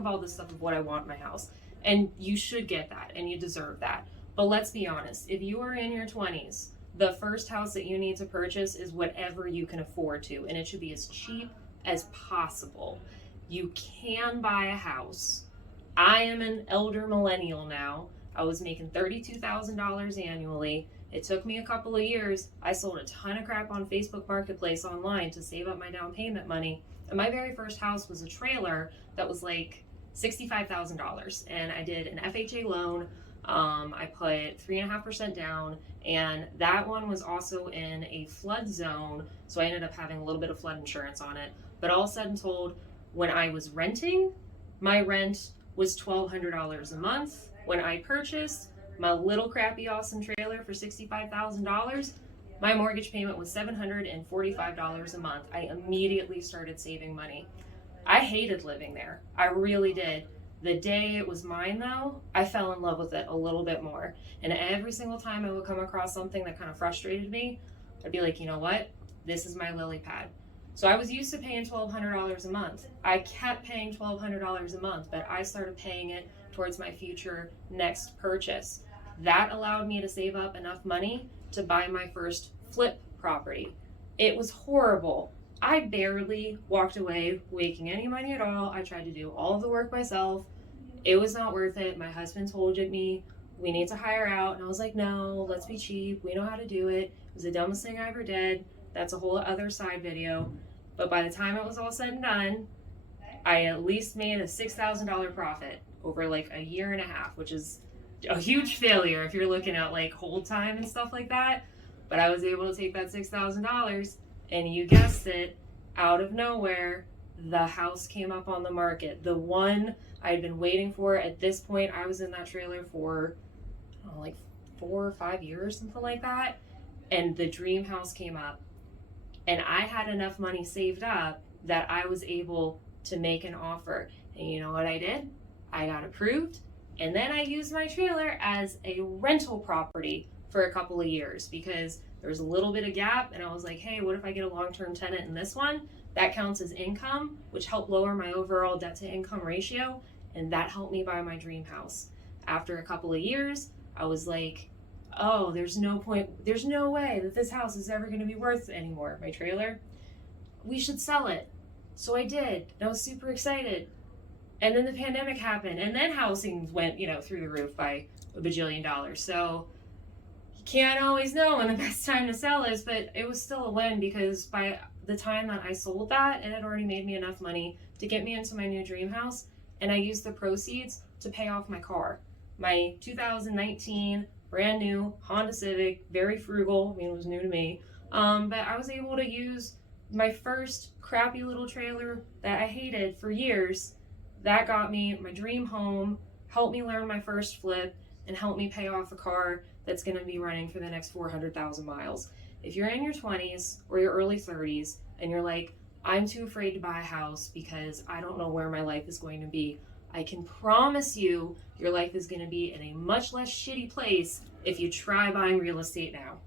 of all this stuff of what I want in my house. And you should get that and you deserve that. But let's be honest, if you are in your 20s, the first house that you need to purchase is whatever you can afford to, and it should be as cheap as possible. You can buy a house. I am an elder millennial now. I was making $32,000 annually. It took me a couple of years. I sold a ton of crap on Facebook Marketplace online to save up my down payment money. And my very first house was a trailer that was like $65,000. And I did an FHA loan. I put 3.5% down, and that one was also in a flood zone. So I ended up having a little bit of flood insurance on it. But all said and told, when I was renting, my rent was $1,200 a month. When I purchased my little crappy awesome trailer for $65,000, my mortgage payment was $745 a month. I immediately started saving money. I hated living there. I really did. The day it was mine, though, I fell in love with it a little bit more. And every single time I would come across something that kind of frustrated me, I'd be like, you know what? This is my lily pad. So I was used to paying $1,200 a month. I kept paying $1,200 a month, but I started paying it towards my future next purchase. That allowed me to save up enough money to buy my first flip property. It was horrible. I barely walked away making any money at all. I tried to do all of the work myself. It was not worth it. My husband told me, we need to hire out. And I was like, no, let's be cheap. We know how to do it. It was the dumbest thing I ever did. That's a whole other side video. But by the time it was all said and done, I at least made a $6,000 profit over like a year and a half, which is a huge failure if you're looking at like hold time and stuff like that. But I was able to take that $6,000, and you guessed it, out of nowhere, the house came up on the market. The one I'd been waiting for. At this point, I was in that trailer for I don't know, like 4 or 5 years, something like that. And the dream house came up. And I had enough money saved up that I was able to make an offer. And you know what I did? I got approved. And then I used my trailer as a rental property for a couple of years because there was a little bit of gap. And I was like, hey, what if I get a long-term tenant in this one? That counts as income, which helped lower my overall debt to income ratio. And that helped me buy my dream house. After a couple of years, I was like, oh, there's no way that this house is ever going to be worth anymore. My trailer, we should sell it. So I did. And I was super excited. And then the pandemic happened, and then housing went, through the roof by a bajillion dollars. So you can't always know when the best time to sell is, but it was still a win because by the time that I sold that, it had already made me enough money to get me into my new dream house. And I used the proceeds to pay off my car. My 2019 brand new Honda Civic, very frugal. It was new to me. But I was able to use my first crappy little trailer that I hated for years. That got me my dream home, helped me learn my first flip, and helped me pay off a car that's going to be running for the next 400,000 miles. If you're in your 20s or your early 30s and you're like, I'm too afraid to buy a house because I don't know where my life is going to be, I can promise you your life is going to be in a much less shitty place if you try buying real estate now.